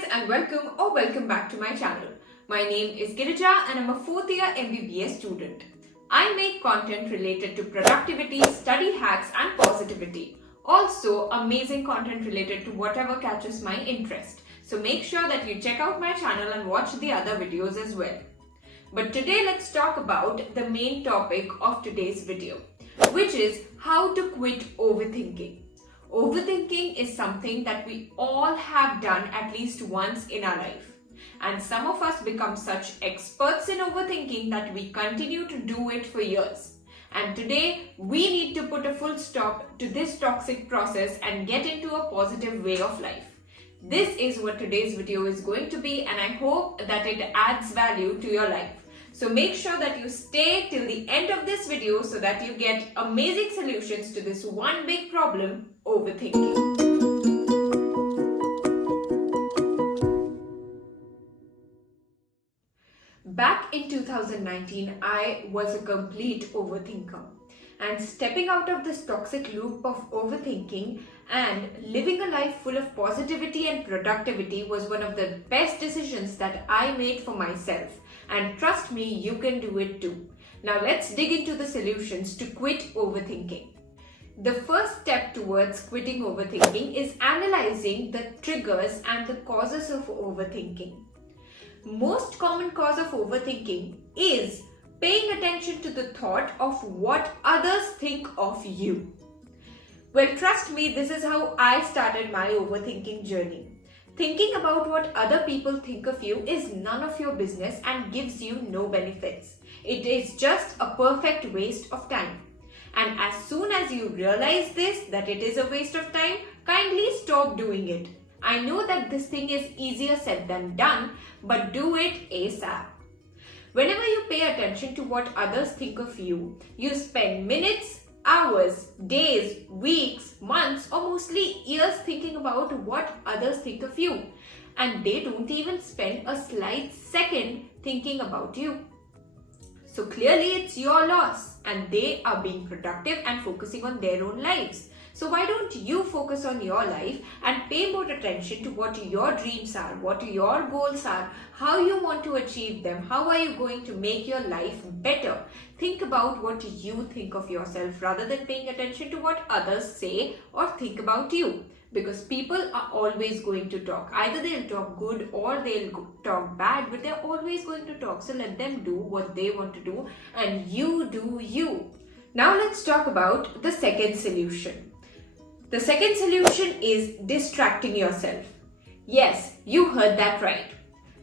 guys and welcome back to my channel. My name is Girija and I'm a 4th year MBBS student. I make content related to productivity, study hacks and positivity. Also amazing content related to whatever catches my interest. So make sure that you check out my channel and watch the other videos as well. But today let's talk about the main topic of today's video, which is how to quit overthinking. Overthinking is something that we all have done at least once in our life. And some of us become such experts in overthinking that we continue to do it for years. And today, we need to put a full stop to this toxic process and get into a positive way of life. This is what today's video is going to be, and I hope that it adds value to your life. So make sure that you stay till the end of this video so that you get amazing solutions to this one big problem, overthinking. Back in 2019, I was a complete overthinker. And stepping out of this toxic loop of overthinking and living a life full of positivity and productivity was one of the best decisions that I made for myself. And trust me, you can do it too. Now let's dig into the solutions to quit overthinking. The first step towards quitting overthinking is analyzing the triggers and the causes of overthinking. Most common cause of overthinking is paying attention to the thought of what others think of you. Well, trust me, this is how I started my overthinking journey. Thinking about what other people think of you is none of your business and gives you no benefits. It is just a perfect waste of time. And as soon as you realize this, that it is a waste of time, kindly stop doing it. I know that this thing is easier said than done, but do it ASAP. Whenever you pay attention to what others think of you, you spend minutes, hours, days, weeks, months, or mostly years thinking about what others think of you. And they don't even spend a slight second thinking about you. So clearly it's your loss and they are being productive and focusing on their own lives. So why don't you focus on your life and pay more attention to what your dreams are, what your goals are, how you want to achieve them, how are you going to make your life better. Think about what you think of yourself rather than paying attention to what others say or think about you. Because people are always going to talk. Either they'll talk good or they'll talk bad, but they're always going to talk. So let them do what they want to do and you do you. Now let's talk about the second solution. The second solution is distracting yourself. Yes, you heard that right.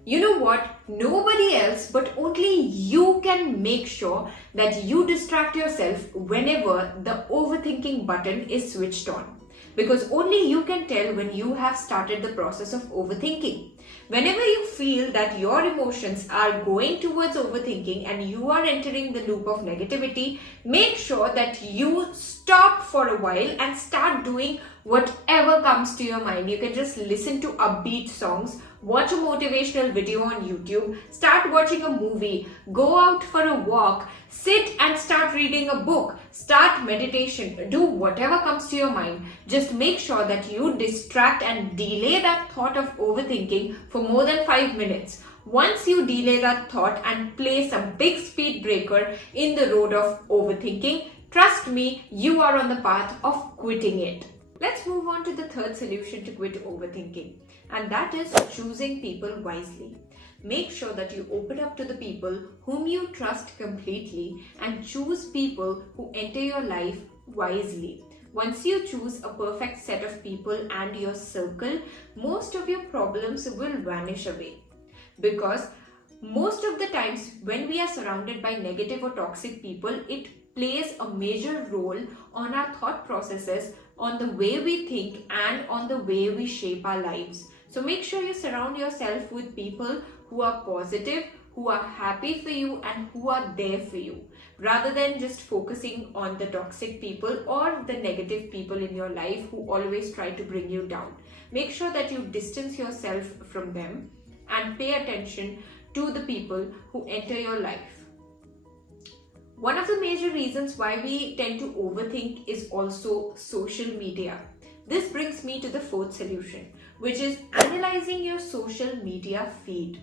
You know what? Nobody else but only you can make sure that you distract yourself whenever the overthinking button is switched on. Because only you can tell when you have started the process of overthinking. Whenever you feel that your emotions are going towards overthinking and you are entering the loop of negativity, make sure that you stop for a while and start doing whatever comes to your mind. You can just listen to upbeat songs, watch a motivational video on YouTube, start watching a movie, go out for a walk, sit and start reading a book, start meditation, do whatever comes to your mind. Just make sure that you distract and delay that thought of overthinking for more than 5 minutes. Once you delay that thought and place a big speed breaker in the road of overthinking, trust me, you are on the path of quitting it. Let's move on to the third solution to quit overthinking, and that is choosing people wisely. Make sure that you open up to the people whom you trust completely and choose people who enter your life wisely. Once you choose a perfect set of people and your circle, most of your problems will vanish away. Because most of the times when we are surrounded by negative or toxic people, it plays a major role on our thought processes, on the way we think and on the way we shape our lives. So make sure you surround yourself with people who are positive, who are happy for you and who are there for you, rather than just focusing on the toxic people or the negative people in your life who always try to bring you down. Make sure that you distance yourself from them and pay attention to the people who enter your life. One of the major reasons why we tend to overthink is also social media. This brings me to the fourth solution, which is analyzing your social media feed.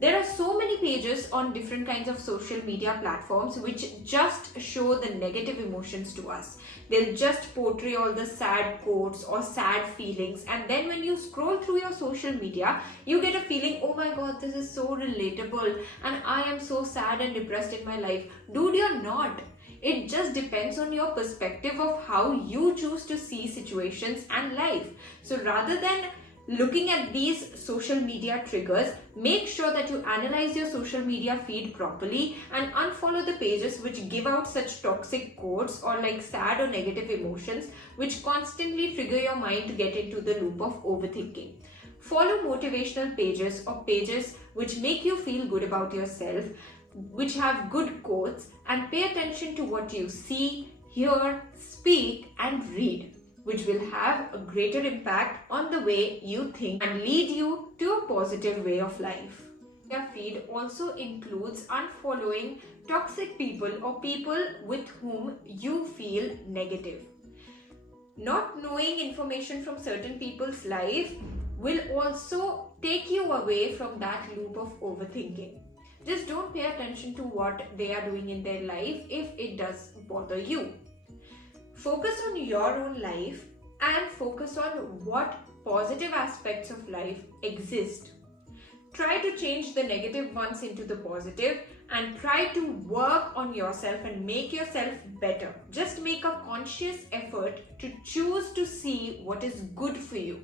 There are so many pages on different kinds of social media platforms which just show the negative emotions to us. They'll just portray all the sad quotes or sad feelings, and then when you scroll through your social media, you get a feeling, oh my god, this is so relatable and I am so sad and depressed in my life. Dude, you're not. It just depends on your perspective of how you choose to see situations and life. So rather than looking at these social media triggers, make sure that you analyze your social media feed properly and unfollow the pages which give out such toxic quotes or like sad or negative emotions which constantly trigger your mind to get into the loop of overthinking. Follow motivational pages or pages which make you feel good about yourself, which have good quotes, and pay attention to what you see, hear, speak and read, which will have a greater impact on the way you think and lead you to a positive way of life. Your feed also includes unfollowing toxic people or people with whom you feel negative. Not knowing information from certain people's life will also take you away from that loop of overthinking. Just don't pay attention to what they are doing in their life if it does bother you. Focus on your own life and focus on what positive aspects of life exist. Try to change the negative ones into the positive and try to work on yourself and make yourself better. Just make a conscious effort to choose to see what is good for you.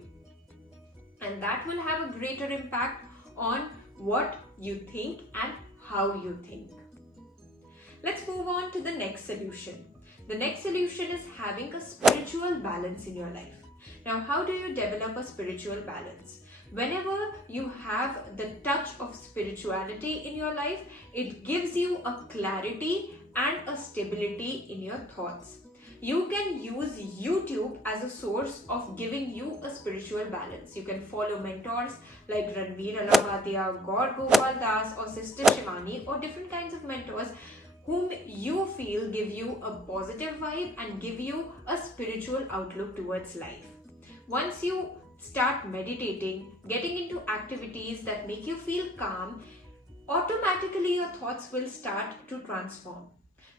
And that will have a greater impact on what you think and how you think. Let's move on to the next solution. The next solution is having a spiritual balance in your life. Now, how do you develop a spiritual balance? Whenever you have the touch of spirituality in your life, it gives you a clarity and a stability in your thoughts. You can use YouTube as a source of giving you a spiritual balance. You can follow mentors like Ranveer Alavadia, Gaur Gopal Das or Sister Shivani or different kinds of mentors whom you feel give you a positive vibe and give you a spiritual outlook towards life. Once you start meditating, getting into activities that make you feel calm, automatically your thoughts will start to transform.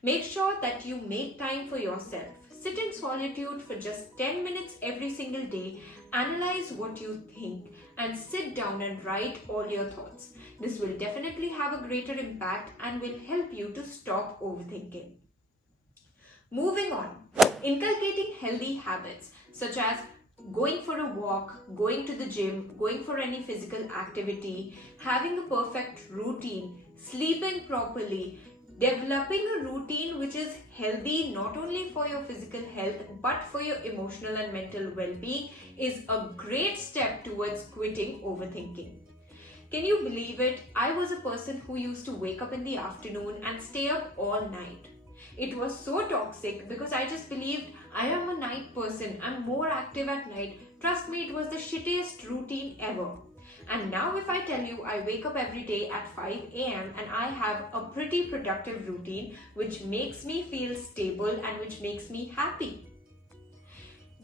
Make sure that you make time for yourself. Sit in solitude for just 10 minutes every single day, analyze what you think and sit down and write all your thoughts. This will definitely have a greater impact and will help you to stop overthinking. Moving on, inculcating healthy habits such as going for a walk, going to the gym, going for any physical activity, having a perfect routine, sleeping properly, developing a routine which is healthy not only for your physical health but for your emotional and mental well-being is a great step towards quitting overthinking. Can you believe it? I was a person who used to wake up in the afternoon and stay up all night. It was so toxic because I just believed I am a night person. I'm more active at night. Trust me, it was the shittiest routine ever. And now if I tell you I wake up every day at 5 a.m. and I have a pretty productive routine which makes me feel stable and which makes me happy.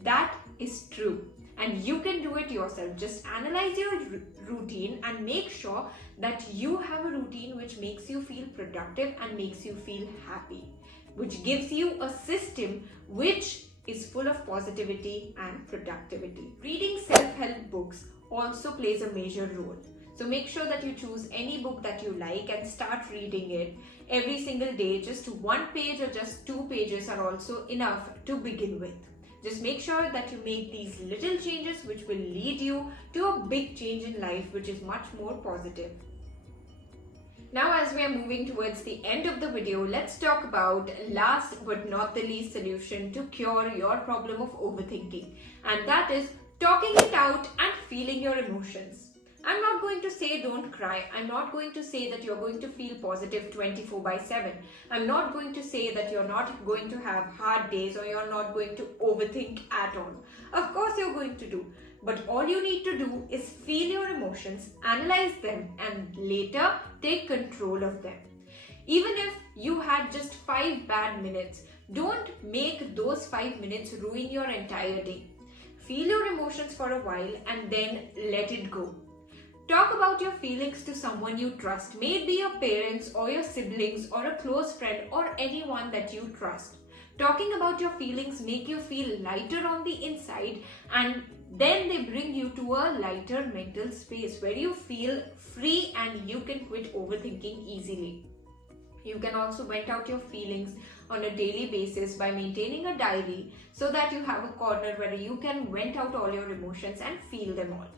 That is true. And you can do it yourself. Just analyze your routine and make sure that you have a routine which makes you feel productive and makes you feel happy, which gives you a system which is full of positivity and productivity. Reading self-help books also plays a major role. So make sure that you choose any book that you like and start reading it every single day. Just one page or just 2 pages are also enough to begin with. Just make sure that you make these little changes which will lead you to a big change in life which is much more positive. Now as we are moving towards the end of the video, let's talk about last but not the least solution to cure your problem of overthinking, and that is talking it out and feeling your emotions. I'm not going to say don't cry. I'm not going to say that you're going to feel positive 24/7. I'm not going to say that you're not going to have hard days or you're not going to overthink at all. Of course you're going to do. But all you need to do is feel your emotions, analyze them, and later take control of them. Even if you had just 5 bad minutes, don't make those 5 minutes ruin your entire day. feel your emotions for a while and then let it go. Talk about your feelings to someone you trust, may it be your parents or your siblings or a close friend or anyone that you trust. Talking about your feelings make you feel lighter on the inside, and then they bring you to a lighter mental space where you feel free and you can quit overthinking easily. You can also vent out your feelings on a daily basis by maintaining a diary so that you have a corner where you can vent out all your emotions and feel them all.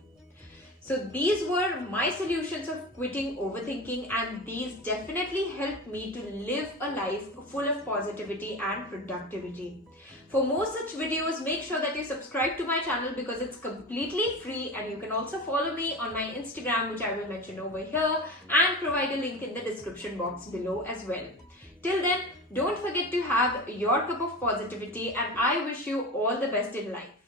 So these were my solutions of quitting overthinking, and these definitely helped me to live a life full of positivity and productivity. For more such videos, make sure that you subscribe to my channel because it's completely free, and you can also follow me on my Instagram, which I will mention over here and provide a link in the description box below as well. Till then, don't forget to have your cup of positivity, and I wish you all the best in life.